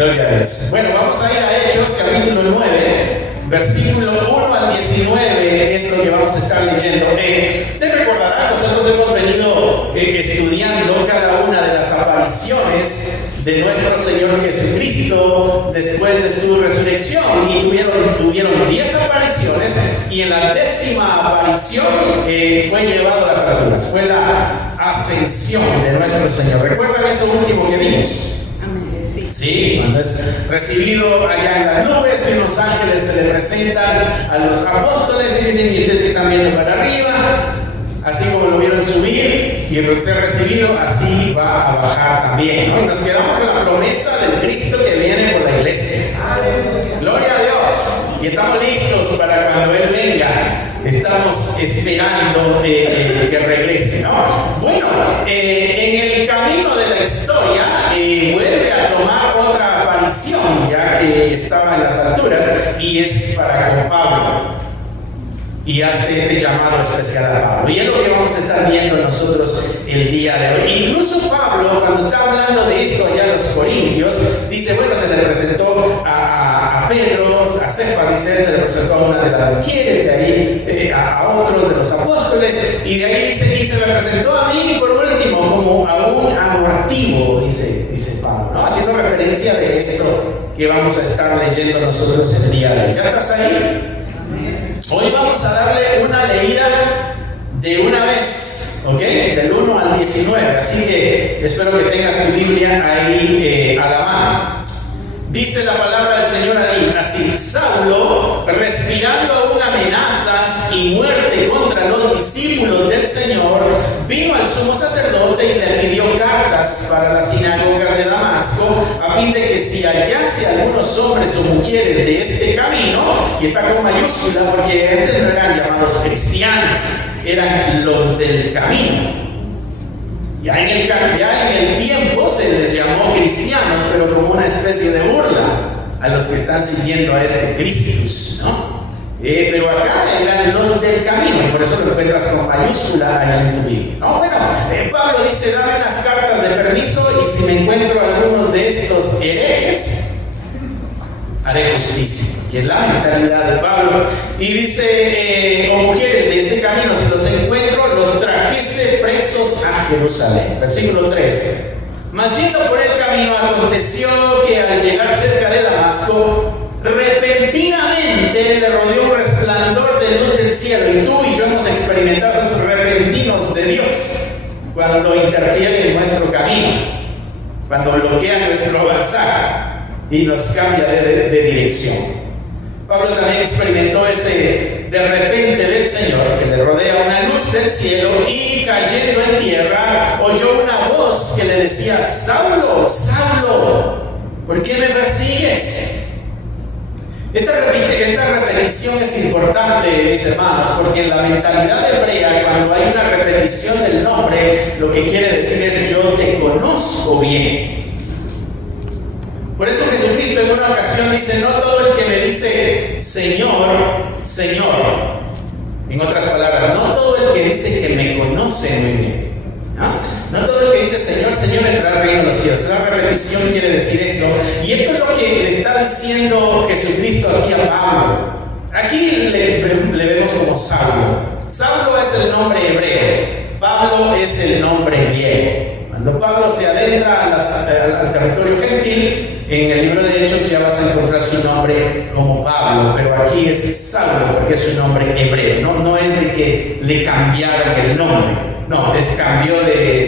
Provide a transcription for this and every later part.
Gloria a Dios. Bueno, vamos a ir a Hechos, capítulo 9, versículo 1 al 19, es lo que vamos a estar leyendo. Te recordarás, nosotros hemos venido estudiando cada una de las apariciones de nuestro Señor Jesucristo después de su resurrección, y tuvieron 10 apariciones, y en la 10ª aparición fue llevado a las alturas, fue la ascensión de nuestro Señor. ¿Recuerdan eso último que vimos? Sí, cuando es recibido allá en las nubes, y los ángeles se le presentan a los apóstoles y dicen: y ustedes que están viendo para arriba, así como lo vieron subir y ser recibido, así va a bajar también, ¿no? Y nos quedamos con la promesa del Cristo que viene por la iglesia. Gloria a Dios. Y estamos listos para cuando Él venga. Estamos esperando que regrese, ¿no? Bueno, en el camino de la historia vuelve a tomar otra aparición, ya que estaba en las alturas, y es para con Pablo. Y hace este llamado especial a Pablo. Y es lo que vamos a estar viendo nosotros el día de hoy. Incluso Pablo, cuando está hablando de esto allá en los Corintios, dice: bueno, se le presentó a Pedro, a Cefas, dice, se le presentó a una de las mujeres, de ahí a otros de los apóstoles, y de ahí dice: y se me presentó a mí por último como a un abortivo, dice Pablo, ¿no? Haciendo referencia de esto que vamos a estar leyendo nosotros el día de hoy. ¿Ya estás ahí? Hoy vamos a darle una leída de una vez, ¿ok? Del 1 al 19, así que espero que tengas tu Biblia ahí a la mano. Dice la palabra del Señor ahí, así: Saulo, respirando aún amenazas y muerte contra los discípulos del Señor, vino al sumo sacerdote y le pidió cartas para las sinagogas de Damasco, a fin de que si hallase algunos hombres o mujeres de este camino, y está con mayúscula porque antes no eran llamados cristianos, eran los del camino. Ya en el tiempo se les llamó cristianos, pero como una especie de burla a los que están siguiendo a este Christus, ¿no? Pero acá eran los del camino, y por eso lo encuentras con mayúscula ahí en tu Biblia, ¿no? Bueno, Pablo dice: dame unas cartas de permiso, y si me encuentro algunos de estos herejes, haré justicia. Que es la mentalidad de Pablo. Y dice: o mujeres de este camino, si los encuentro, los trajese presos a Jerusalén. Versículo 3. Mas yendo por el camino, aconteció que al llegar cerca de Damasco, repentinamente le rodeó un resplandor de luz del cielo. Y tú y yo hemos experimentado esos repentinos de Dios cuando interfiere en nuestro camino, cuando bloquea nuestro avanzar y nos cambia de dirección. Pablo también experimentó ese de repente del Señor, que le rodea una luz del cielo, y cayendo en tierra oyó una voz que le decía: Saulo, Saulo, ¿por qué me persigues? Esta repetición es importante, mis hermanos, porque en la mentalidad hebrea, cuando hay una repetición del nombre, lo que quiere decir es: yo te conozco bien. Por eso Jesucristo en una ocasión dice: no todo el que me dice Señor, Señor, en otras palabras, no todo el que dice que me conoce muy bien, no todo el que dice Señor, Señor entrará al reino de los cielos. Esa repetición quiere decir eso, y esto es lo que le está diciendo Jesucristo aquí a Pablo. Aquí le vemos como Saulo. Saulo es el nombre hebreo, Pablo es el nombre griego. Cuando Pablo se adentra al territorio gentil, en el libro de Hechos ya vas a encontrar su nombre como Pablo, pero aquí es Saulo porque es su nombre hebreo. No es de que le cambiaron el nombre, no, es cambió de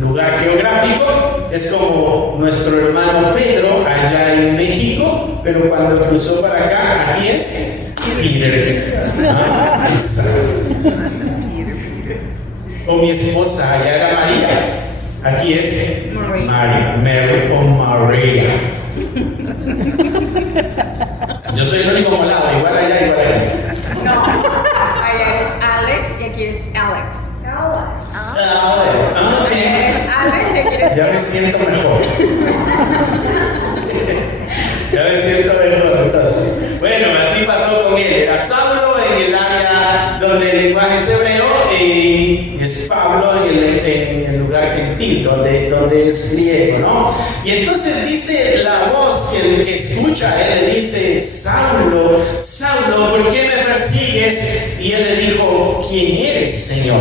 lugar geográfico. Es como nuestro hermano Pedro allá en México, pero cuando cruzó para acá, aquí es Peter. Exacto. O mi esposa allá era María. Aquí es Mary o María. Yo soy el único molado, igual allá, igual aquí. No, allá eres Alex y aquí eres Alex. Okay. Allá eres Alex y aquí eres Ya me siento mejor. Ya me siento mejor, entonces. Bueno, así pasó con él. Era Saulo en el área donde el lenguaje es hebreo, y es Pablo en el lugar gentil, donde es griego, ¿no? Y entonces dice la voz que el que escucha a él le dice: Saulo, Saulo, ¿por qué me persigues? Y él le dijo: ¿quién eres, Señor?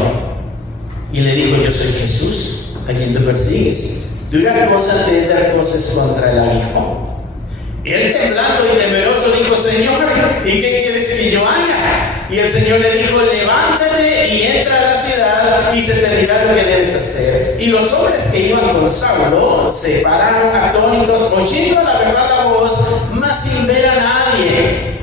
Y le dijo: yo soy Jesús, a quien tú persigues. Dura cosa te es dar cosas contra el aguijón. Él, temblando y temeroso, dijo: Señor, ¿y qué quieres que yo haga? Y el Señor le dijo: levántate y entra a la ciudad y se te dirá lo que debes hacer. Y los hombres que iban con Saulo se pararon atónitos, oyendo la verdad la voz, mas sin ver a nadie.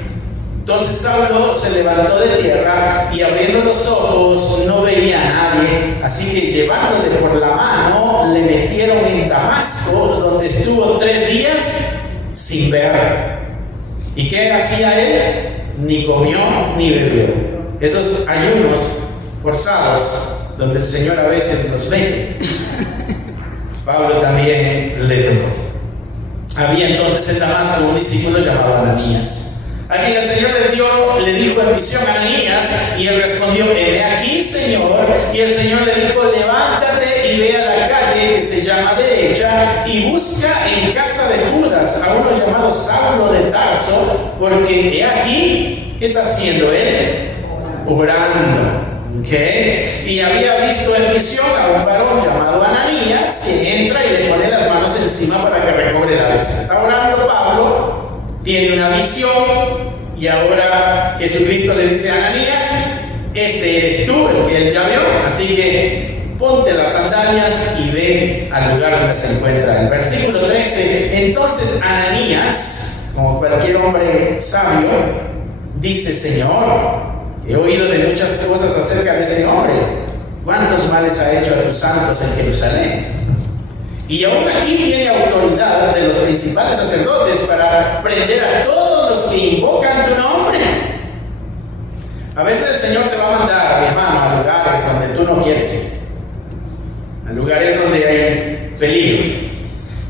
Entonces Saulo se levantó de tierra y abriendo los ojos no veía a nadie. Así que llevándole por la mano le metieron en Damasco, donde estuvo 3 días sin ver. ¿Y qué hacía él? Ni comió ni bebió. Esos ayunos forzados donde el Señor a veces nos ve. Pablo también le tocó. Había entonces en Damasco un discípulo llamado Ananías, a quien el Señor le dijo en visión: Ananías, y él respondió: he aquí, Señor. Y el Señor le dijo: levántate y ve a la calle que se llama Derecha y busca en casa de Judas a uno llamado Saulo de Tarso, porque he aquí, ¿qué está haciendo él? Orando. ¿Okay? Y había visto en visión a un varón llamado Ananías que entra y le pone las manos encima para que recobre la vista. Está orando Pablo, tiene una visión, y ahora Jesucristo le dice a Ananías: ese eres tú, el que él ya vio, así que ponte las sandalias y ve al lugar donde se encuentra. El versículo 13, entonces Ananías, como cualquier hombre sabio, dice: Señor, he oído de muchas cosas acerca de este hombre. ¿Cuántos males ha hecho a tus santos en Jerusalén? Y aún aquí tiene autoridad de los principales sacerdotes para prender a todos los que invocan tu nombre. A veces el Señor te va a mandar, mi hermano, a lugares donde tú no quieres ir, a lugares donde hay peligro.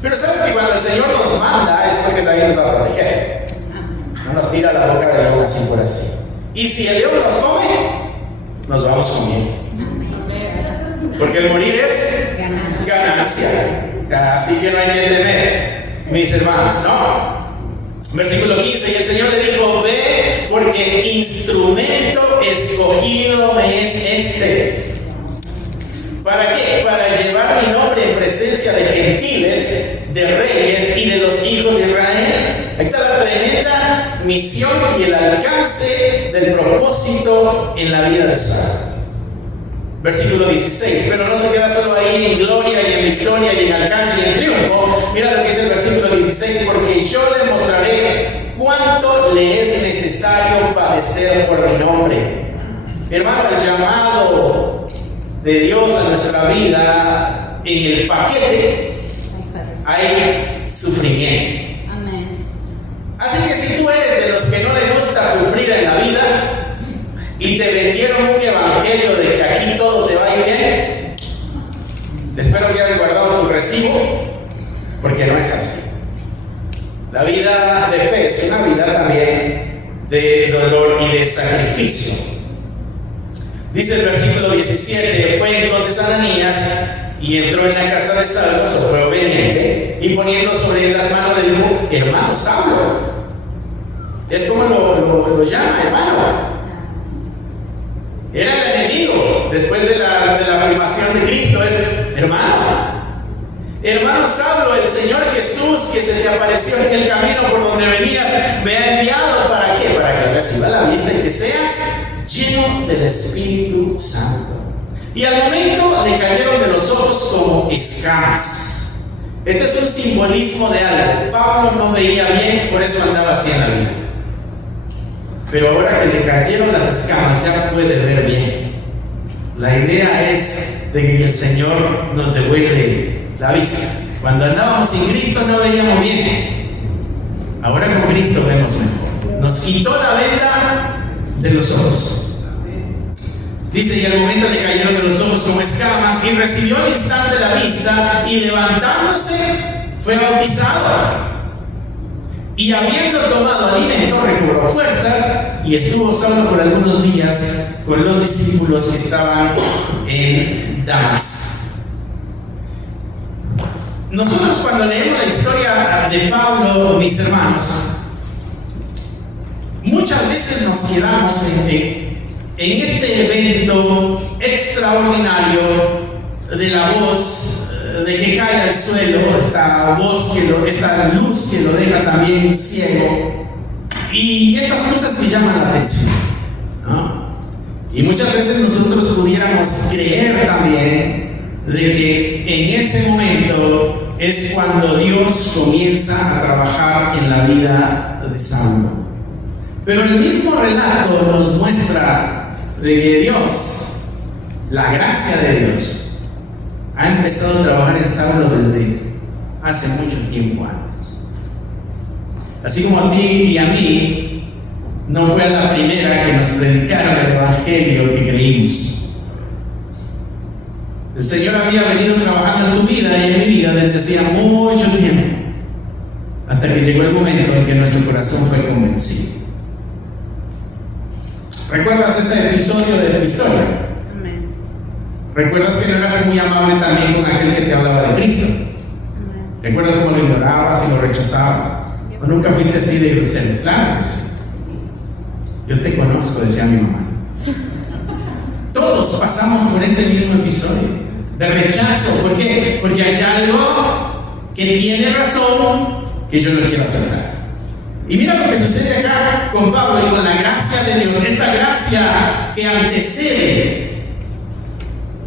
Pero sabes que cuando el Señor nos manda es porque también nos va a proteger. No nos tira la boca de león así por así. Y si el león nos come, nos vamos comiendo. Porque el morir es ganancia. Así que no hay que temer, mis hermanos, ¿no? Versículo 15, y el Señor le dijo: ve, porque instrumento escogido me es este. ¿Para qué? Para llevar mi nombre en presencia de gentiles, de reyes y de los hijos de Israel. Ahí está la tremenda misión y el alcance del propósito en la vida de Saulo. Versículo 16, pero no se queda solo ahí en gloria y en victoria y en alcance y en triunfo. Mira lo que dice el versículo 16: porque yo le mostraré cuánto le es necesario padecer por mi nombre. Hermano, el llamado de Dios a nuestra vida, en el paquete hay sufrimiento. Amén. Así que si tú eres de los que no le gusta sufrir en la vida y te vendieron un evangelio de que aquí todo te va a ir bien, espero que hayas guardado tu recibo, porque no es así. La vida de fe es una vida también de dolor y de sacrificio. Dice el versículo 17: fue entonces Ananías y entró en la casa de Saulo, se fue obediente, y poniendo sobre él las manos le dijo: hermano Saulo. Es como lo llama, hermano. Era el enemigo, después de la afirmación de Cristo, es hermano. Hermano Saulo, el Señor Jesús que se te apareció en el camino por donde venías, me ha enviado ¿para qué? Para que reciba la vista y que seas lleno del Espíritu Santo. Y al momento le cayeron de los ojos como escamas. Este es un simbolismo de algo. Pablo no veía bien, por eso andaba así en la vida. Pero ahora que le cayeron las escamas, ya puede ver bien. La idea es de que el Señor nos devuelve la vista. Cuando andábamos sin Cristo no veíamos bien. Ahora con Cristo vemos mejor. Nos quitó la venda de los ojos. Dice: y al momento le cayeron de los ojos como escamas, y recibió al instante la vista, y levantándose fue bautizado. Y habiendo tomado alimento, recobró fuerzas, y estuvo Saulo por algunos días con los discípulos que estaban en Damasco. Nosotros cuando leemos la historia de Pablo, mis hermanos, muchas veces nos quedamos en este evento extraordinario de la voz de que cae al suelo, esta luz que lo deja también ciego, y estas cosas que llaman la atención, ¿no? Y muchas veces nosotros pudiéramos creer también de que en ese momento es cuando Dios comienza a trabajar en la vida de Saulo. Pero el mismo relato nos muestra de que Dios, la gracia de Dios, ha empezado a trabajar en Saulo desde hace mucho tiempo antes. Así como a ti y a mí, no fue a la primera que nos predicaron el Evangelio que creímos. El Señor había venido trabajando en tu vida y en mi vida desde hacía mucho tiempo, hasta que llegó el momento en que nuestro corazón fue convencido. ¿Recuerdas ese episodio de tu historia? Amén. ¿Recuerdas que no eras muy amable también con aquel que te hablaba de Cristo? Amén. ¿Recuerdas cómo lo ignorabas y lo rechazabas? ¿O nunca fuiste así de grosero? Claro que sí. Yo te conozco, decía mi mamá. Todos pasamos por ese mismo episodio de rechazo. ¿Por qué? Porque hay algo que tiene razón que yo no quiero aceptar. Y mira lo que sucede acá con Pablo y con la gracia de Dios, esta gracia que antecede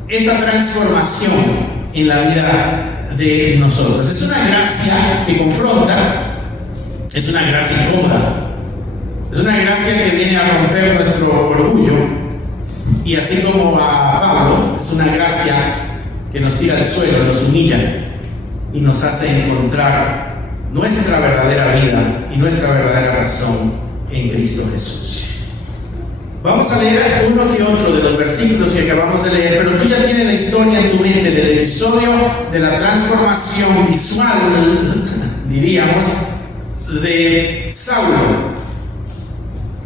esta transformación en la vida de nosotros. Es una gracia que confronta, es una gracia incómoda, es una gracia que viene a romper nuestro orgullo, y así como a Pablo, es una gracia que nos tira al suelo, nos humilla y nos hace encontrar nuestra verdadera vida y nuestra verdadera razón en Cristo Jesús. Vamos a leer uno que otro de los versículos que acabamos de leer, pero tú ya tienes la historia en tu mente del episodio de la transformación visual, diríamos, de Saulo.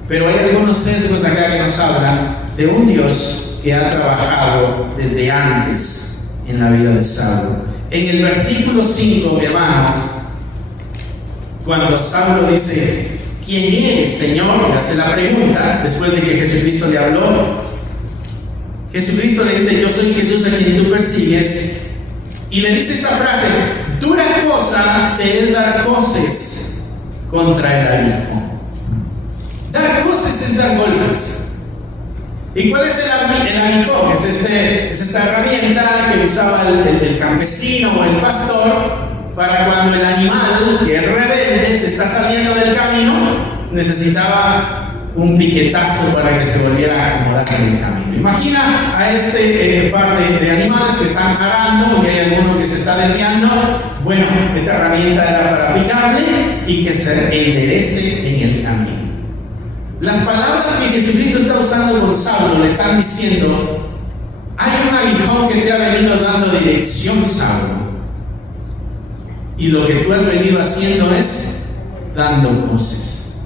Pero hay algunos sesgos acá que nos hablan de un Dios que ha trabajado desde antes en la vida de Saulo. En el versículo 5, mi hermano, cuando Saulo dice: ¿quién eres, Señor? Le hace la pregunta después de que Jesucristo le habló. Jesucristo le dice: yo soy Jesús a quien tú persigues. Y le dice esta frase: dura cosa te es dar coces contra el aguijón. Dar coces es dar golpes. ¿Y cuál es el aguijón? Es esta herramienta que usaba el campesino o el pastor para cuando el animal, que es rebelde, se está saliendo del camino, necesitaba un piquetazo para que se volviera a acomodar en el camino. Imagina a este par de animales que están arando y hay alguno que se está desviando. Bueno, esta herramienta era para picarle y que se enderece en el camino. Las palabras que Jesucristo está usando con Saulo le están diciendo: hay un aguijón que te ha venido dando dirección, Saulo, y lo que tú has venido haciendo es dando voces.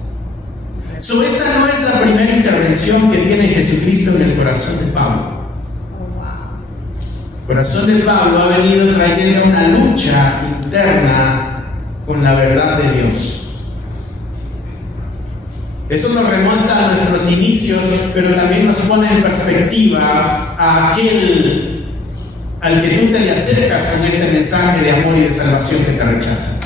Esta no es la primera intervención que tiene Jesucristo en el corazón de Pablo. El corazón de Pablo ha venido trayendo una lucha interna con la verdad de Dios. Eso nos remonta a nuestros inicios, pero también nos pone en perspectiva a aquel al que tú te le acercas con este mensaje de amor y de salvación que te rechaza.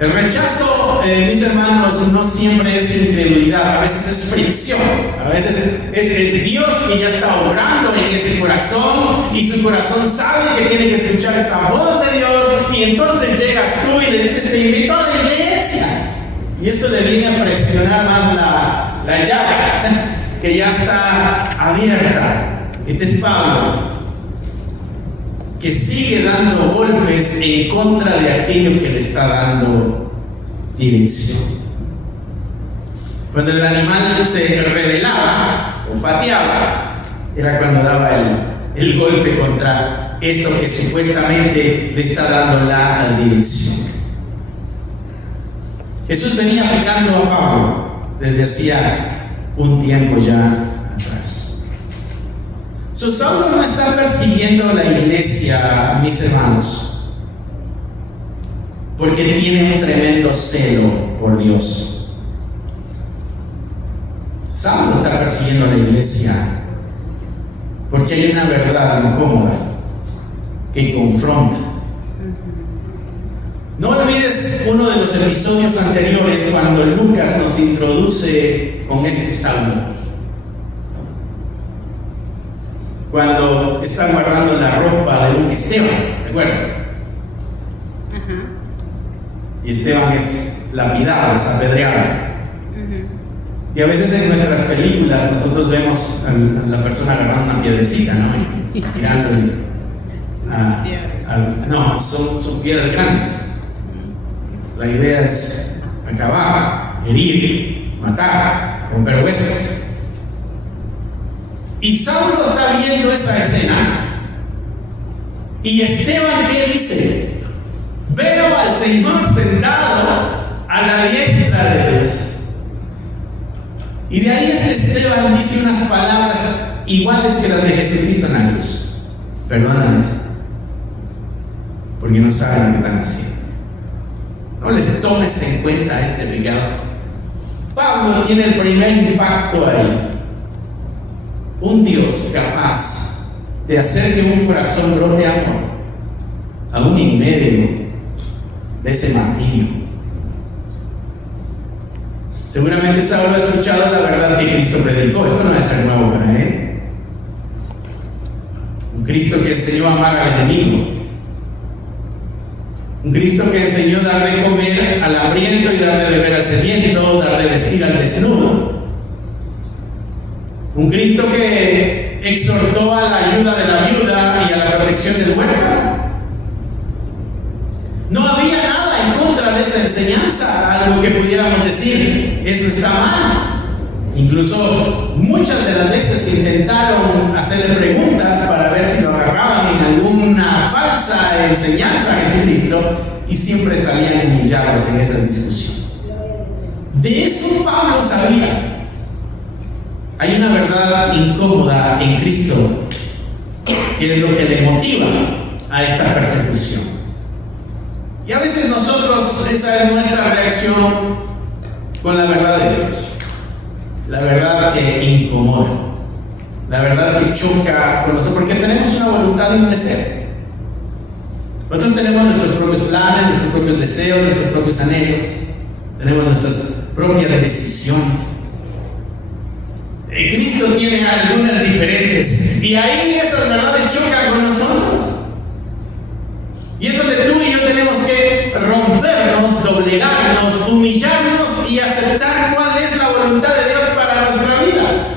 El rechazo, mis hermanos, no siempre es incredulidad, a veces es fricción, a veces es Dios que ya está obrando en ese corazón y su corazón sabe que tiene que escuchar esa voz de Dios, y entonces llegas tú y le dices: te invito a la iglesia. Y eso le viene a presionar más la llaga que ya está abierta. Este es Pablo, que sigue dando golpes en contra de aquello que le está dando dirección. Cuando el animal se rebelaba o pateaba, era cuando daba el golpe contra esto que supuestamente le está dando la dirección. Jesús venía aplicando a Pablo desde hacía un tiempo ya atrás. Saulo no está persiguiendo la iglesia, mis hermanos, porque tiene un tremendo celo por Dios. Saulo está persiguiendo la iglesia porque hay una verdad incómoda que confronta. No olvides uno de los episodios anteriores cuando Lucas nos introduce con este Saulo. Cuando está guardando la ropa de un Esteban, ¿recuerdas? Y Esteban es lapidado, es apedreado. Y a veces en nuestras películas nosotros vemos a la persona agarrando una piedrecita, ¿no? Y tirándole. No, son piedras grandes. La idea es acabar, herir, matar, romper huesos. Y Saulo está viendo esa escena. Y Esteban, ¿qué dice? Veo al Señor sentado a la diestra de Dios. Y de ahí Esteban dice unas palabras iguales que las de Jesucristo en la cruz. Perdónales, porque no saben lo que están haciendo. No les tomes en cuenta este pecado. Pablo tiene el primer impacto ahí. Un Dios capaz de hacer que un corazón brote amor, aún en medio de ese martirio. Seguramente Saulo ha escuchado la verdad que Cristo predicó. Esto no debe ser nuevo para él. Un Cristo que enseñó a amar al enemigo. Un Cristo que enseñó a dar de comer al hambriento y dar de beber al sediento, dar de vestir al desnudo. Un Cristo que exhortó a la ayuda de la viuda y a la protección del huérfano. No había nada en contra de esa enseñanza, algo que pudiéramos decir, eso está mal. Incluso muchas de las veces intentaron hacerle preguntas para ver si lo agarraban en alguna falsa enseñanza a Jesucristo y siempre salían humillados en esas discusiones. De eso Pablo sabía. Hay una verdad incómoda en Cristo, que es lo que le motiva a esta persecución. Y a veces nosotros, esa es nuestra reacción con la verdad de Dios. La verdad que incomoda, la verdad que choca con nosotros, porque tenemos una voluntad y un deseo. Nosotros tenemos nuestros propios planes, nuestros propios deseos, nuestros propios anhelos, tenemos nuestras propias decisiones. Cristo tiene algunas diferentes y ahí esas verdades chocan con nosotros. Y es donde tú y yo tenemos que rompernos, doblegarnos, humillarnos y aceptar cuál es la voluntad de Dios para nuestra vida.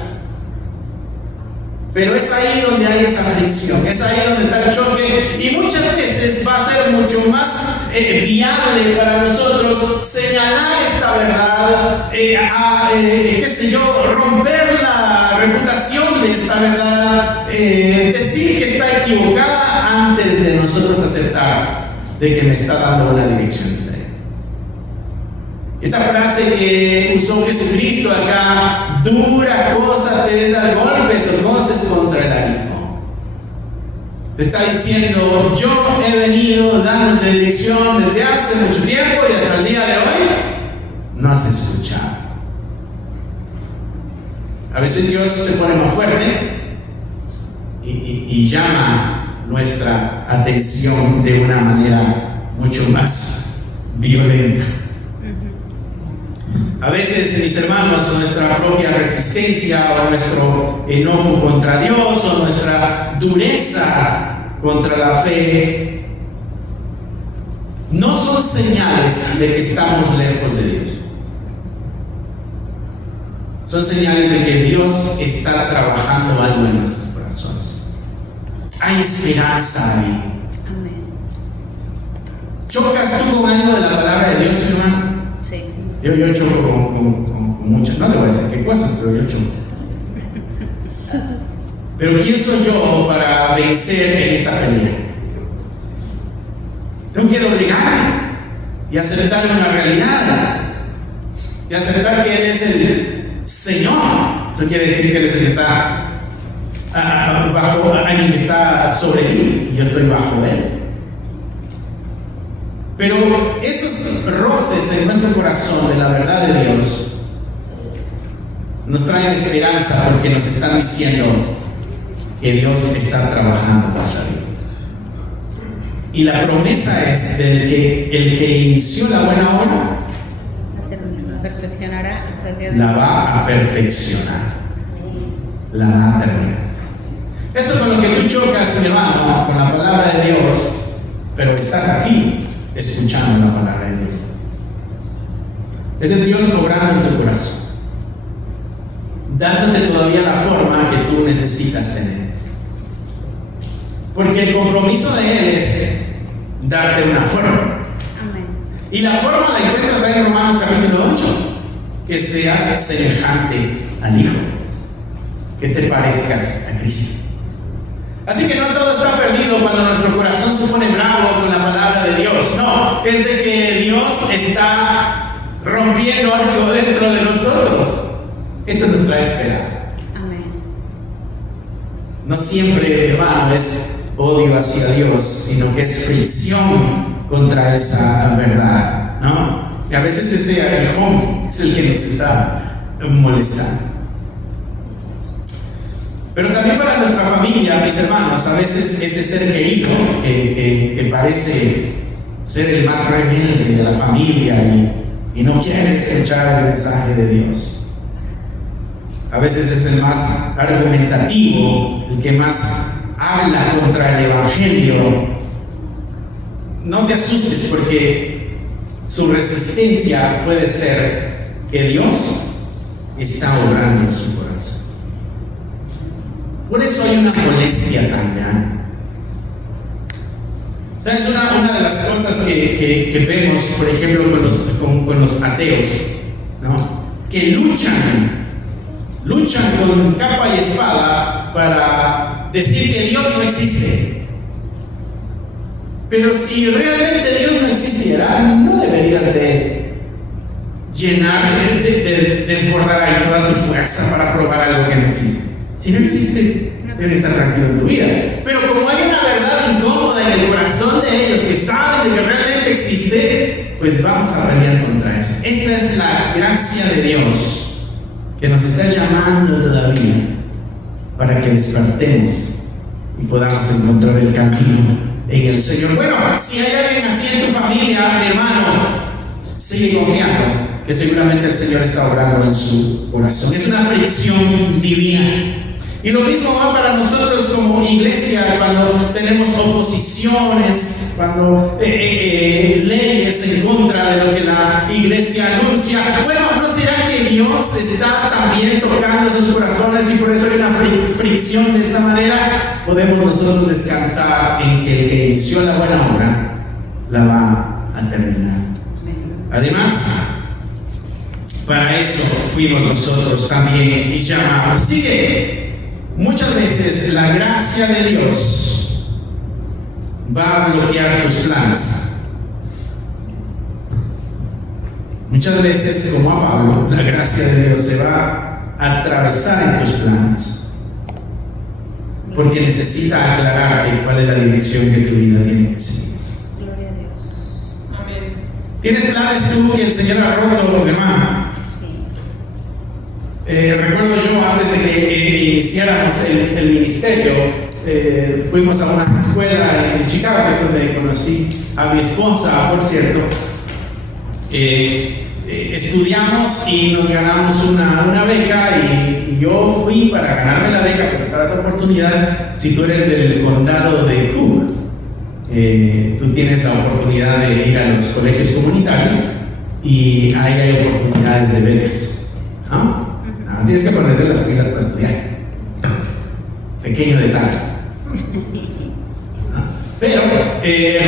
Pero es ahí donde hay esa fricción, es ahí donde está el choque, y muchas veces va a ser mucho más viable para nosotros señalar esta verdad, romper la reputación de esta verdad, decir que está equivocada antes de nosotros aceptar de que me está dando una dirección diferente. Esta frase que usó Jesucristo acá, dura cosa te es dar golpes o coces contra el abismo. Está diciendo, yo he venido dándote dirección desde hace mucho tiempo y hasta el día de hoy no has escuchado. A veces Dios se pone más fuerte y llama nuestra atención de una manera mucho más violenta. A veces, mis hermanos, nuestra propia resistencia o nuestro enojo contra Dios o nuestra dureza contra la fe no son señales de que estamos lejos de Dios. Son señales de que Dios está trabajando algo en nuestros corazones. Hay esperanza ahí. Amén. ¿Chocas tú con algo de la palabra de Dios, hermano? Sí. Yo choco con muchas, no te voy a decir qué cosas, pero yo choco. Pero ¿quién soy yo para vencer en esta pelea? Tengo que doblegarme y aceptar una realidad y aceptar que Él es el Señor. Eso quiere decir que Él es el que está bajo alguien que está sobre mí y yo estoy bajo él. Pero esos roces en nuestro corazón de la verdad de Dios nos traen esperanza porque nos están diciendo que Dios está trabajando en nuestra vida. Y la promesa es del que el que inició la buena obra perfeccionará hasta el día de la va a perfeccionar, la va a terminar. Eso es con lo que tú chocas, mi hermano, con la palabra de Dios, pero estás aquí escuchando la palabra de Dios. Es de Dios obrando en tu corazón, dándote todavía la forma que tú necesitas tener. Porque el compromiso de Él es darte una forma. Amén. Y la forma la encuentras ahí en Romanos capítulo 8, que seas semejante al Hijo, que te parezcas a Cristo. Así que no todo está perdido cuando nuestro corazón se pone bravo con la palabra de Dios. No, es de que Dios está rompiendo algo dentro de nosotros. Esto nos trae esperanza. Amén. No siempre, hermano, es odio hacia Dios, sino que es fricción contra esa verdad, ¿no? Y a veces ese aguijón es el que nos está molestando. Pero también para nuestra familia, mis hermanos, a veces ese ser querido que parece ser el más rebelde de la familia y no quiere escuchar el mensaje de Dios. A veces es el más argumentativo, el que más habla contra el Evangelio. No te asustes, porque su resistencia puede ser que Dios está obrando en su corazón. Por eso hay una molestia tan grande. ¿Sabes? Una de las cosas que vemos, por ejemplo, con los ateos, ¿no? Que luchan con capa y espada para decir que Dios no existe. Pero si realmente Dios no existiera, no deberías de llenar, de desbordar ahí toda tu fuerza para probar algo que no existe. Si no existe, debes estar tranquilo en tu vida. Pero como hay una verdad incómoda en el corazón de ellos que saben de que realmente existe, pues vamos a pelear contra eso. Esta es la gracia de Dios que nos está llamando todavía para que despertemos y podamos encontrar el camino en el Señor. Bueno, si hay alguien así en tu familia, mi hermano, sigue confiando que seguramente el Señor está obrando en su corazón. Es una fricción divina. Y lo mismo va para nosotros como iglesia cuando tenemos oposiciones, cuando leyes en contra de lo que la iglesia anuncia. Bueno, ¿no será que Dios está también tocando esos corazones y por eso hay una fricción de esa manera? Podemos nosotros descansar en que el que inició la buena obra la va a terminar. Además, para eso fuimos nosotros también llamados. Así que muchas veces la gracia de Dios va a bloquear tus planes. Muchas veces, como a Pablo, la gracia de Dios se va a atravesar en tus planes, porque necesita aclararte cuál es la dirección que tu vida tiene que seguir. Gloria a Dios. Amén. ¿Tienes planes tú que el Señor ha roto, hermano? Recuerdo yo antes de que iniciáramos el ministerio, fuimos a una escuela en Chicago, que es donde conocí a mi esposa, por cierto. Estudiamos y nos ganamos una beca y yo fui para ganarme la beca porque estaba esa oportunidad. Si tú eres del condado de Cook, tú tienes la oportunidad de ir a los colegios comunitarios y ahí hay oportunidades de becas, ¿no? Tienes que ponerte las pilas para estudiar. Pequeño detalle. Pero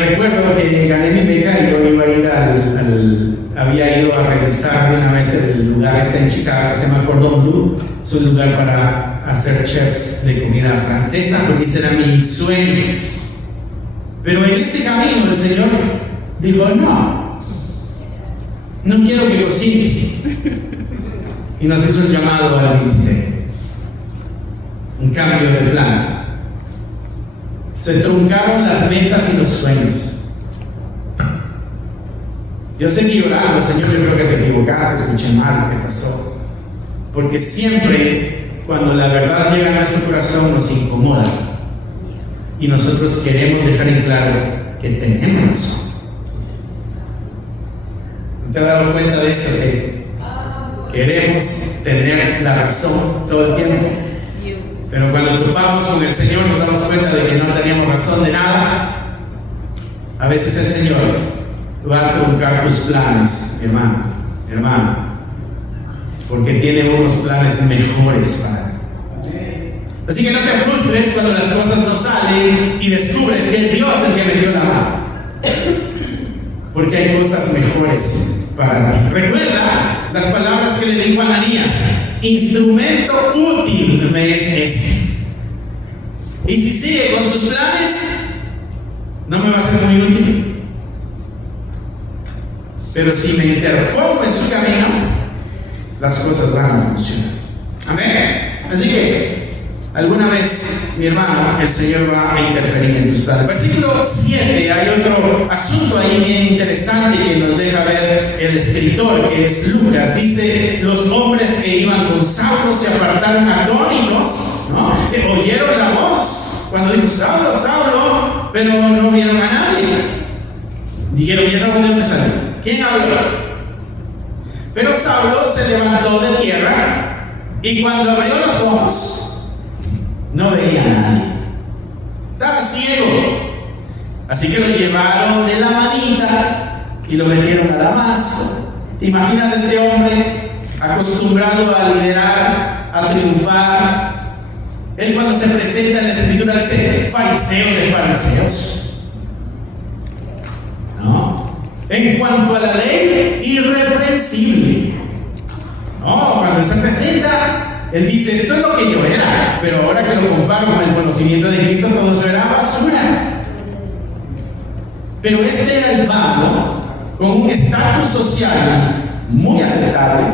recuerdo que gané mi beca y yo iba a ir había ido a revisar de una vez el lugar en Chicago, se llama Cordon Bleu. Es un lugar para hacer chefs de comida francesa, porque ese era mi sueño. Pero en ese camino el Señor dijo: no quiero que cocines. Y nos hizo el llamado al ministerio. un cambio de planes. Se truncaron las metas y los sueños. Yo seguí orando: Señor, yo creo que te equivocaste, escuché mal, ¿qué pasó? Porque siempre cuando la verdad llega a nuestro corazón nos incomoda y nosotros queremos dejar en claro que tenemos razón. ¿No te has dado cuenta de eso? Que queremos tener la razón todo el tiempo, pero cuando topamos con el Señor nos damos cuenta de que no teníamos razón de nada. A veces el Señor va a truncar tus planes, hermano, porque tiene unos planes mejores para ti. Así que no te frustres cuando las cosas no salen y descubres que es Dios el que metió la mano, porque hay cosas mejores para ti. Recuerda las palabras que le dijo a Ananías: instrumento útil me es este. Y si sigue con sus planes, no me va a ser muy útil. Pero si me interpongo en su camino, las cosas van a funcionar. Amén. Así que alguna vez, mi hermano, el Señor va a interferir en tus planes. Versículo 7, hay otro asunto ahí bien interesante que nos deja ver el escritor, que es Lucas. Dice: los hombres que iban con Saulo se apartaron atónitos, ¿no? Oyeron la voz cuando dijo: Saulo, Saulo, pero no vieron a nadie. Dijeron: ¿y esa voz de dónde salió? ¿Quién habló? Pero Saulo se levantó de tierra y cuando abrió los ojos no veía a nadie. Estaba ciego. Así que lo llevaron de la manita y lo metieron a Damasco. ¿Te imaginas este hombre acostumbrado a liderar, a triunfar? Él, cuando se presenta en la escritura, dice: fariseo de fariseos. ¿No? En cuanto a la ley, irreprensible. No, cuando él se presenta, él dice: esto es lo que yo era, pero ahora que lo comparo con el conocimiento de Cristo, todo eso era basura. Pero este era el Pablo con un estatus social muy aceptable.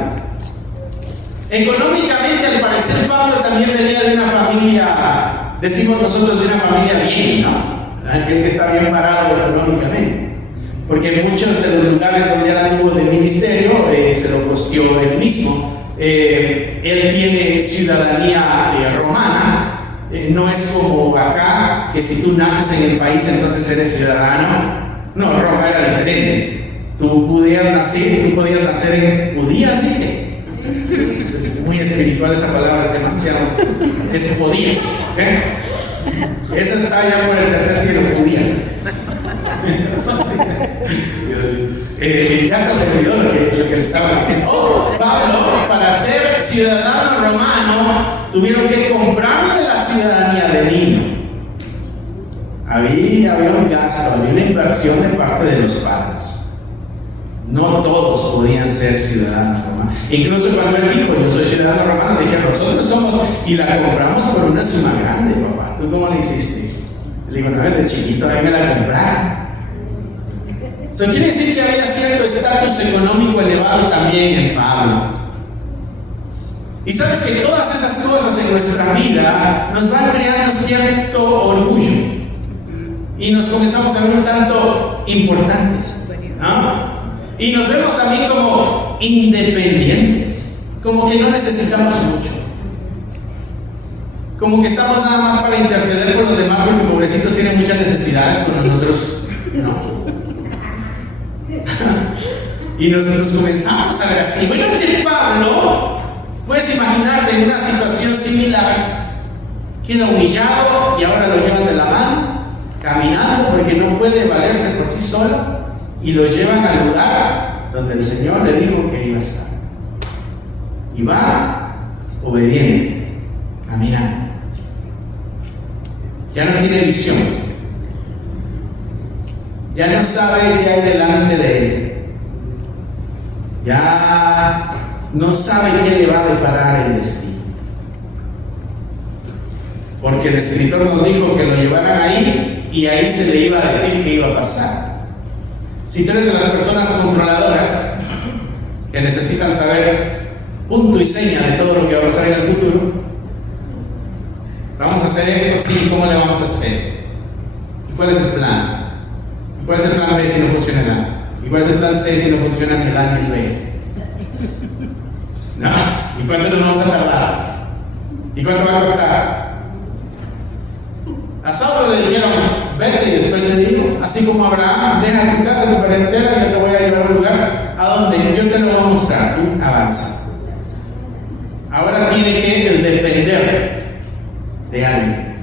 Económicamente, al parecer, Pablo también venía de una familia, decimos nosotros, de una familia bien, ¿no? Aquel que está bien parado económicamente. Porque muchos de los lugares donde él anduvo de ministerio se lo costeó él mismo. Él tiene ciudadanía romana. No es como acá, que si tú naces en el país entonces eres ciudadano. No, Roma era diferente. Tú podías nacer en judías, dije. Es muy espiritual esa palabra, demasiado. Es podías. Eso está ya por el tercer siglo, judías. Ya se me olvidó lo que les estaba diciendo. Pablo, para ser ciudadano romano, tuvieron que comprarle la ciudadanía de niño. Había un gasto, había una inversión de parte de los padres. No todos podían ser ciudadanos romanos. Incluso cuando él dijo: yo soy ciudadano romano, le dije: nosotros somos, y la compramos por una suma grande, papá. ¿Tú cómo le hiciste? Le digo: no, desde chiquito a mí me la compraron. Eso quiere decir que había cierto estatus económico elevado también en Pablo. Y sabes que todas esas cosas en nuestra vida nos van creando cierto orgullo y nos comenzamos a ver un tanto importantes, ¿no? Y nos vemos también como independientes, como que no necesitamos mucho, como que estamos nada más para interceder por los demás porque pobrecitos tienen muchas necesidades, pero nosotros no. Y nosotros comenzamos a ver así. Bueno, este Pablo, puedes imaginarte en una situación similar, queda humillado y ahora lo llevan de la mano, caminando porque no puede valerse por sí solo, y lo llevan al lugar donde el Señor le dijo que iba a estar. Y va obediente, caminando. Ya no tiene visión, ya no sabe qué hay delante de él, ya no sabe qué le va a deparar el destino, porque el escritor nos dijo que lo llevaran ahí y ahí se le iba a decir qué iba a pasar. Si tú eres de las personas controladoras que necesitan saber punto y seña de todo lo que va a pasar en el futuro, Vamos a hacer esto, sí, ¿cómo le vamos a hacer? ¿Y cuál es el plan? ¿Y cuál es el plan B si no funciona el A? ¿Y cuál es el plan C si no funciona ni el A ni el B? No. ¿Y cuánto nos vamos a tardar? ¿Y cuánto va a costar? A Saulo le dijeron, vete y después te digo, así como Abraham, deja tu casa, tu parentela, yo te voy a llevar a un lugar a donde yo te lo voy a mostrar, tú avanza. Ahora tiene que depender de alguien.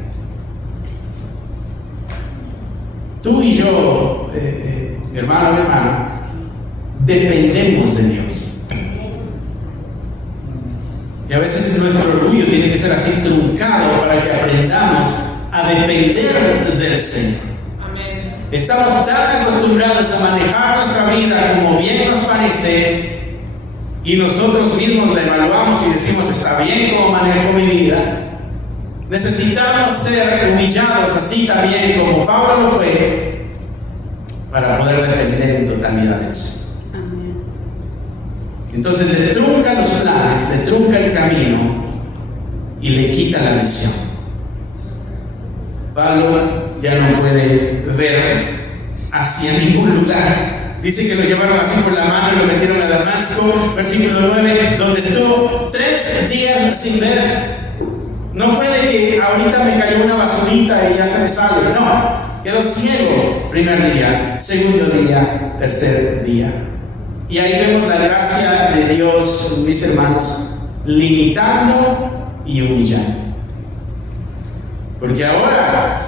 Tú y yo, mi hermano, dependemos de Dios. Y a veces nuestro orgullo tiene que ser así truncado para que aprendamos a depender del Señor. Amén. Estamos tan acostumbrados a manejar nuestra vida como bien nos parece, y nosotros mismos la evaluamos y decimos, está bien como manejo mi vida. Necesitamos ser humillados así también como Pablo lo fue, para poder depender en totalidad de Él. Entonces le trunca los planes, le trunca el camino y le quita la misión. Pablo ya no puede ver hacia ningún lugar. Dice que lo llevaron así por la mano y lo metieron a Damasco, versículo 9, donde estuvo 3 días sin ver. No fue de que ahorita me cayó una basurita y ya se me sale, no. Quedó ciego primer día, segundo día, tercer día. Y ahí vemos la gracia de Dios, mis hermanos, limitando y humillando. Porque ahora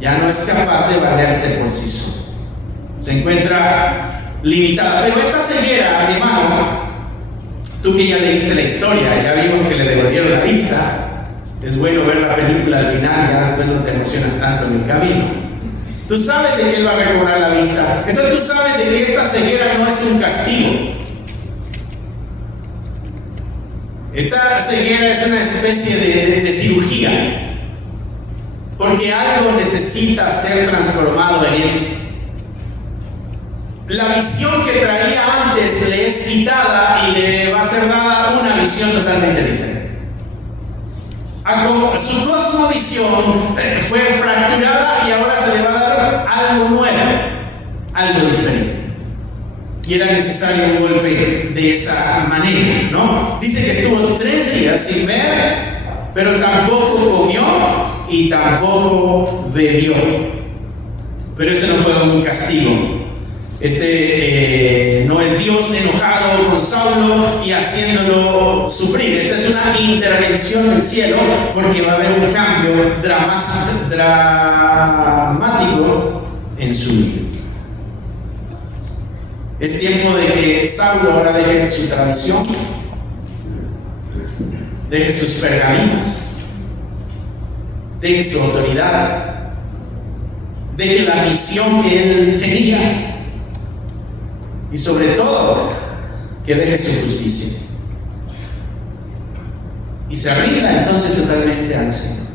ya no es capaz de valerse por sí solo. Se encuentra limitada. Pero esta ceguera, mi hermano, tú que ya leíste la historia, ya vimos que le devolvieron la vista. Es bueno ver la película al final, ya después no te emocionas tanto en el camino. Tú sabes de que Él va a recobrar la vista. Entonces tú sabes de que esta ceguera no es un castigo. Esta ceguera es una especie de cirugía. Porque algo necesita ser transformado en Él. La visión que traía antes le es quitada y le va a ser dada una visión totalmente diferente. Su cosmovisión fue fracturada y ahora se le va a dar algo nuevo, algo diferente. Y era necesario un golpe de esa manera, ¿no? Dice que estuvo 3 días sin ver, pero tampoco comió y tampoco bebió. Pero este no fue un castigo. No es Dios enojado con Saulo y haciéndolo sufrir. Esta es una intervención del cielo, porque va a haber un cambio dramático en su vida. Es tiempo de que Saulo ahora deje su tradición, deje sus pergaminos, deje su autoridad, deje la misión que él tenía. Y sobre todo, que deje su justicia. Y se rinda entonces totalmente al Señor.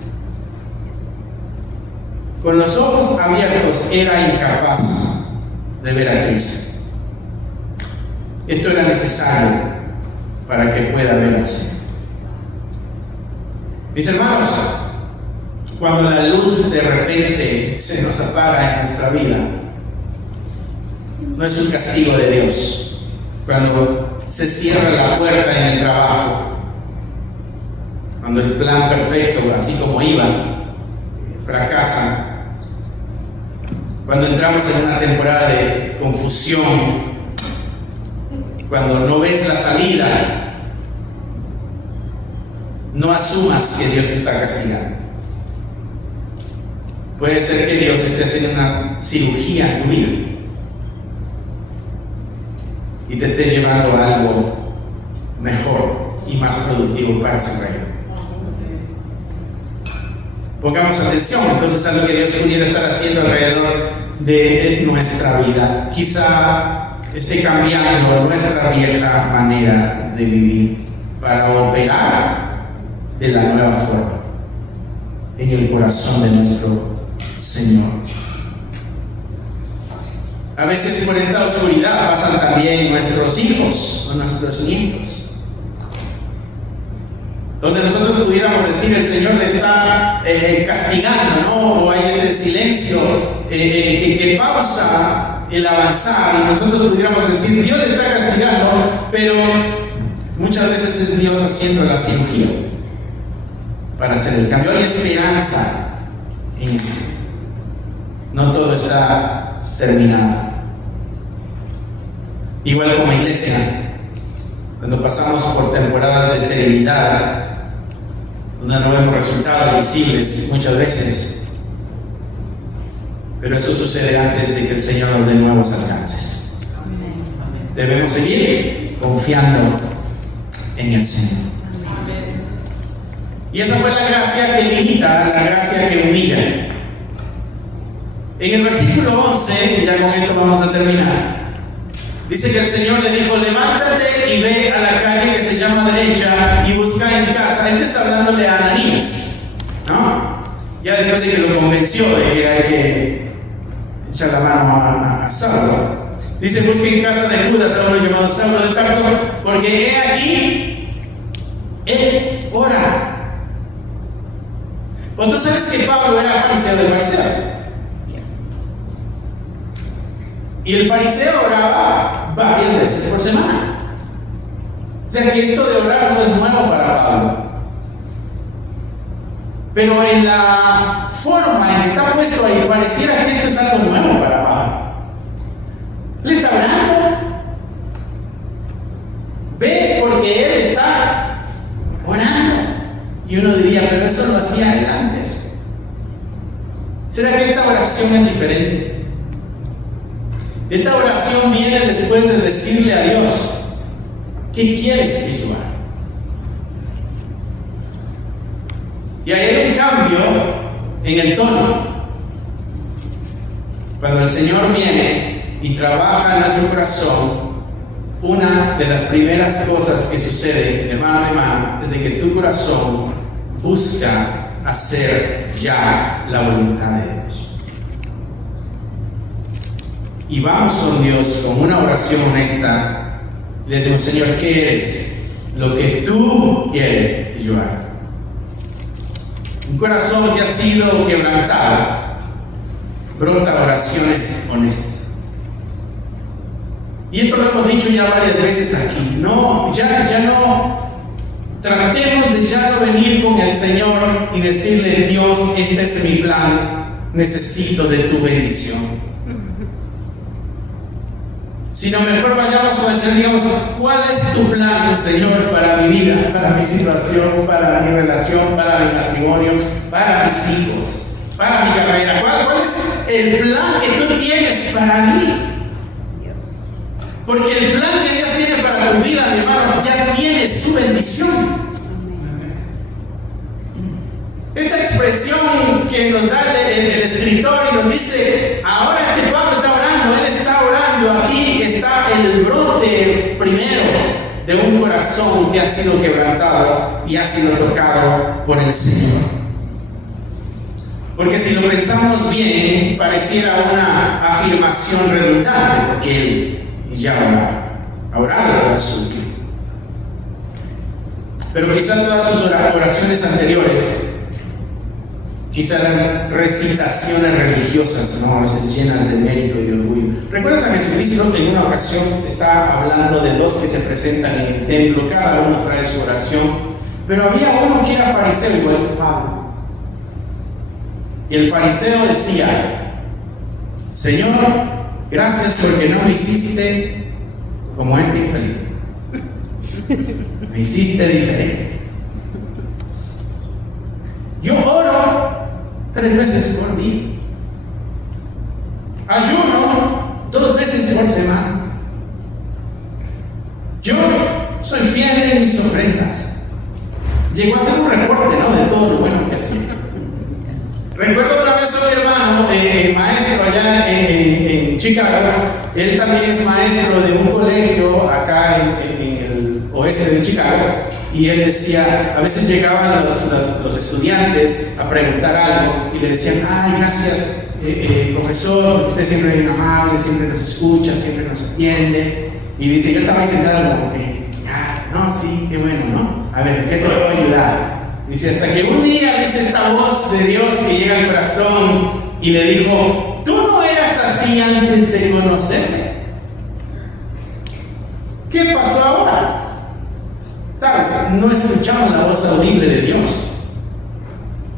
Con los ojos abiertos era incapaz de ver a Cristo. Esto era necesario para que pueda ver al Señor. Mis hermanos, cuando la luz de repente se nos apaga en nuestra vida, no es un castigo de Dios. Cuando se cierra la puerta en el trabajo, cuando el plan perfecto, así como iba, fracasa, cuando entramos en una temporada de confusión, cuando no ves la salida, no asumas que Dios te está castigando. Puede ser que Dios esté haciendo una cirugía en tu vida y te esté llevando a algo mejor y más productivo para su reino. Pongamos atención entonces a lo que Dios pudiera estar haciendo alrededor de nuestra vida. Quizá esté cambiando nuestra vieja manera de vivir para operar de la nueva forma en el corazón de nuestro Señor. A veces por esta oscuridad pasan también nuestros hijos o nuestros nietos. donde nosotros pudiéramos decir el Señor le está castigando, ¿no? O hay ese silencio que pausa el avanzar y nosotros pudiéramos decir Dios le está castigando, pero muchas veces es Dios haciendo la cirugía para hacer el cambio. Hay esperanza en eso. No todo está terminado. Igual como iglesia, cuando pasamos por temporadas de esterilidad, donde no vemos resultados visibles muchas veces, pero eso sucede antes de que el Señor nos dé nuevos alcances. Debemos seguir confiando en el Señor. Y esa fue la gracia que limita, la gracia que humilla. En el versículo 11, y ya con esto vamos a terminar, dice que el Señor le dijo: levántate y ve a la calle que se llama derecha y busca en casa. Este está hablándole a Ananías, ¿no? Ya después de que lo convenció de que hay que echar la mano a Saulo. Dice: busca en casa de Judas a uno llamado Saulo de Tarso, porque he aquí, él ora. ¿O tú sabes que Pablo era fariseo de fariseos? Y el fariseo oraba varias veces por semana. O sea que esto de orar no es nuevo para Pablo. Pero en la forma en que está puesto ahí, pareciera que esto es algo nuevo para Pablo. Le está orando. Ve porque él está orando. Y uno diría, pero eso lo hacía él antes. ¿Será que esta oración es diferente? Esta oración viene después de decirle a Dios: ¿qué quieres que yo haga? Y hay un cambio en el tono. Cuando el Señor viene y trabaja en nuestro corazón, una de las primeras cosas que sucede, hermano, es de que tu corazón busca hacer ya la voluntad de Dios. Y vamos con Dios con una oración honesta. Le decimos: Señor, ¿qué eres? Lo que tú quieres que yo haga. Un corazón que ha sido quebrantado brota oraciones honestas. Y esto lo hemos dicho ya varias veces aquí. No, ya no tratemos de ya no venir con el Señor y decirle: Dios, este es mi plan, necesito de tu bendición. Sino mejor vayamos con el Señor y digamos: ¿cuál es tu plan, Señor, para mi vida, para mi situación, para mi relación, para mi matrimonio, para mis hijos, para mi carrera? ¿Cuál es el plan que tú tienes para mí? Porque el plan que Dios tiene para tu vida, mi hermano, ya tiene su bendición. Esta expresión que nos da el escritor y nos dice: ahora este Pablo está orando, él está orando, aquí está el brote primero de un corazón que ha sido quebrantado y ha sido tocado por el Señor. Porque si lo pensamos bien, pareciera una afirmación redundante, porque él ya ha orado toda su vida. Pero quizás todas sus oraciones anteriores, quizás eran recitaciones religiosas, ¿no? A veces llenas de mérito y de orgullo. ¿Recuerdas a Jesucristo? En una ocasión está hablando de dos que se presentan en el templo, cada uno trae su oración, pero había uno que era fariseo igual que Pablo. Y el fariseo decía: Señor, gracias porque no me hiciste como gente infeliz, me hiciste diferente. Yo oro 3 veces por día, ayuno 2 veces por semana, yo soy fiel en mis ofrendas. Llegó a hacer un reporte, ¿no?, de todo lo bueno que hacía. Recuerdo una vez a mi hermano, maestro allá en Chicago. Él también es maestro de un colegio acá en el oeste de Chicago. Y él decía, a veces llegaban los estudiantes a preguntar algo y le decían: ay, gracias, profesor, usted siempre es bien amable, siempre nos escucha, siempre nos atiende. Y dice: yo estaba ahí sentado como no, sí, qué bueno, ¿no? A ver, ¿qué te puedo ayudar? Dice, hasta que un día dice esta voz de Dios que llega al corazón y le dijo, ¿tú no eras así antes de conocerme? ¿Qué pasó ahora? ¿Sabes? No escuchamos la voz audible de Dios,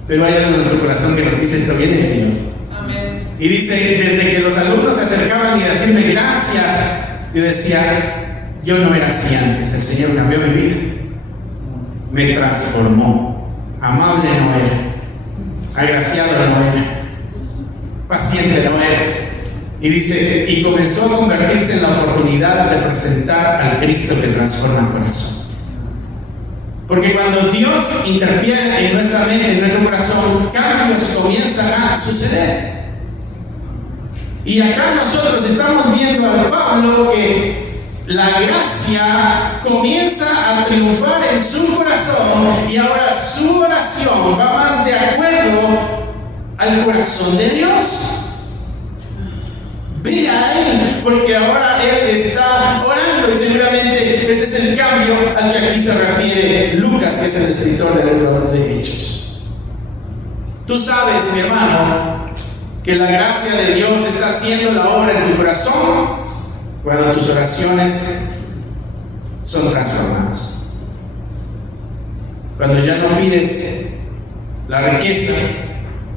pero hay algo en nuestro corazón que nos dice, esto viene de Dios. Amén. Y dice, desde que los alumnos se acercaban y decirme gracias, yo decía, yo no era así antes, el Señor cambió mi vida, me transformó, amable no era, agraciado no era, paciente no era. Y dice, y comenzó a convertirse en la oportunidad de presentar al Cristo que transforma el corazón. Porque cuando Dios interfiere en nuestra mente, en nuestro corazón, cambios comienzan a suceder. Y acá nosotros estamos viendo al Pablo que la gracia comienza a triunfar en su corazón y ahora su oración va más de acuerdo al corazón de Dios. Ve a Él, porque ahora Él está orando y seguramente ese es el cambio al que aquí se refiere Lucas, que es el escritor del libro de Hechos. Tú sabes, mi hermano, que la gracia de Dios está haciendo la obra en tu corazón cuando tus oraciones son transformadas. Cuando ya no pides la riqueza,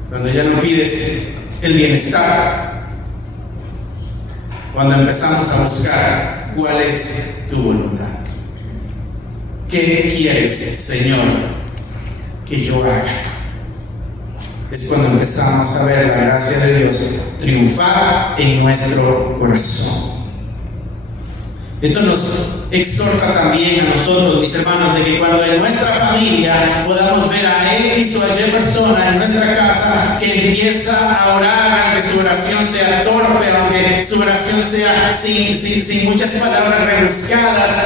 cuando ya no pides el bienestar, cuando empezamos a buscar cuál es tu voluntad. ¿Qué quieres, Señor, que yo haga? Es cuando empezamos a ver la gracia de Dios triunfar en nuestro corazón. Esto nos exhorta también a nosotros, mis hermanos, de que cuando en nuestra familia podamos ver a X o a Y persona en nuestra casa que empieza a orar, aunque su oración sea torpe, aunque su oración sea sin muchas palabras rebuscadas,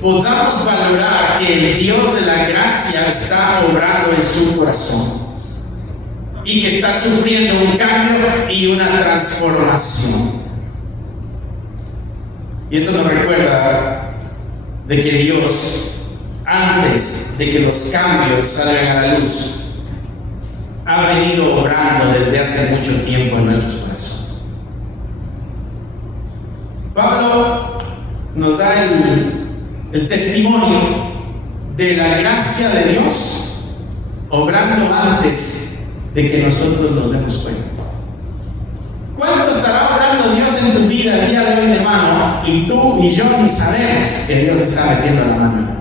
podamos valorar que el Dios de la gracia está obrando en su corazón y que está sufriendo un cambio y una transformación. Y esto nos recuerda de que Dios, antes de que los cambios salgan a la luz, ha venido obrando desde hace mucho tiempo en nuestros corazones. Pablo nos da el testimonio de la gracia de Dios obrando antes de que nosotros nos demos cuenta. ¿Cuánto estará obrando Dios en tu vida el día de hoy, hermano? Y tú y yo ni sabemos que Dios está metiendo la mano.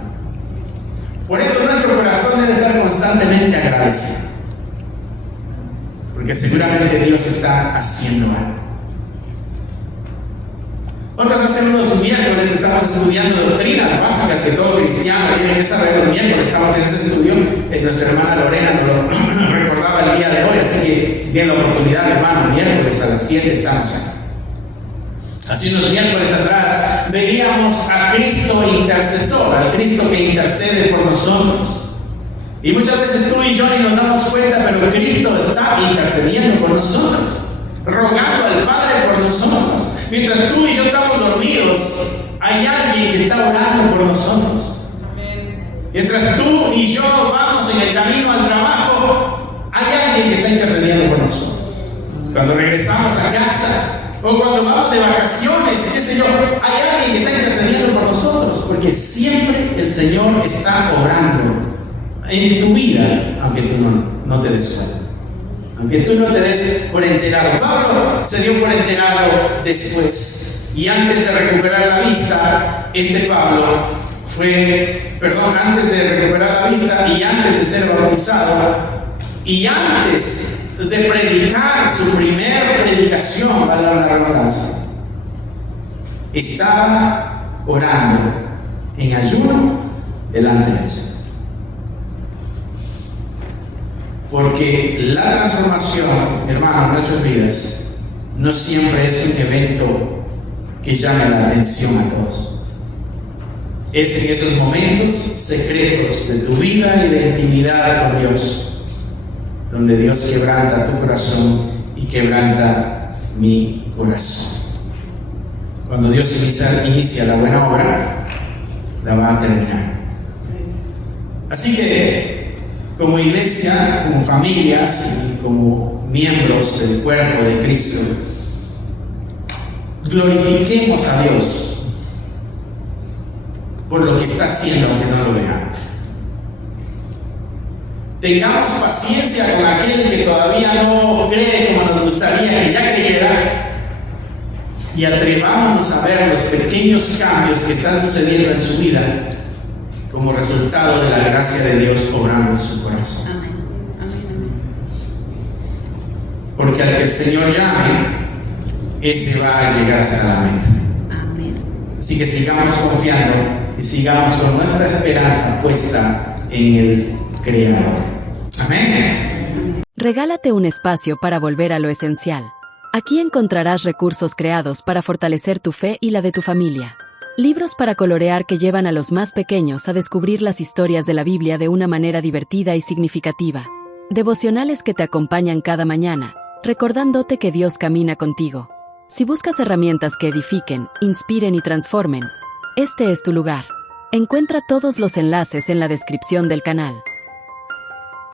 Por eso nuestro corazón debe estar constantemente agradecido, porque seguramente Dios está haciendo algo. Otros hace unos miércoles estamos estudiando doctrinas básicas que todo cristiano tiene que saber. Los miércoles estamos en ese estudio. Nuestra hermana Lorena nos lo recordaba el día de hoy, así que si tienen la oportunidad, hermano, miércoles a las 7 estamos acá. Hace unos miércoles atrás veíamos a Cristo intercesor, al Cristo que intercede por nosotros. Y muchas veces tú y yo ni nos damos cuenta, pero Cristo está intercediendo por nosotros, rogando al Padre por nosotros. Mientras tú y yo estamos dormidos, hay alguien que está orando por nosotros. Mientras tú y yo vamos en el camino al trabajo, hay alguien que está intercediendo por nosotros. Cuando regresamos a casa o cuando vamos de vacaciones, qué sé yo, hay alguien que está intercediendo por nosotros, porque siempre el Señor está obrando en tu vida, aunque tú no te des cuenta. Aunque tú no te des por enterado. Pablo se dio por enterado después. Y antes de recuperar la vista, antes de recuperar la vista y antes de ser bautizado, y antes de predicar su primera predicación, valga la redundancia, estaba orando en ayuno delante del Señor. Porque la transformación, hermano, en nuestras vidas no siempre es un evento que llame la atención a todos. Es en esos momentos secretos de tu vida y de intimidad con Dios, donde Dios quebranta tu corazón y quebranta mi corazón. Cuando Dios inicia la buena obra, la va a terminar. Así que, como iglesia, como familias, y como miembros del cuerpo de Cristo, glorifiquemos a Dios por lo que está haciendo, aunque no lo veamos. Tengamos paciencia con aquel que todavía no cree como nos gustaría que ya creyera, y atrevámonos a ver los pequeños cambios que están sucediendo en su vida como resultado de la gracia de Dios obrando en su corazón. Amén. Amén. Porque al que el Señor llame, ese va a llegar hasta la meta. Amén. Así que sigamos confiando y sigamos con nuestra esperanza puesta en el Creador. Amén. Regálate un espacio para volver a lo esencial. Aquí encontrarás recursos creados para fortalecer tu fe y la de tu familia. Libros para colorear que llevan a los más pequeños a descubrir las historias de la Biblia de una manera divertida y significativa. Devocionales que te acompañan cada mañana, recordándote que Dios camina contigo. Si buscas herramientas que edifiquen, inspiren y transformen, este es tu lugar. Encuentra todos los enlaces en la descripción del canal.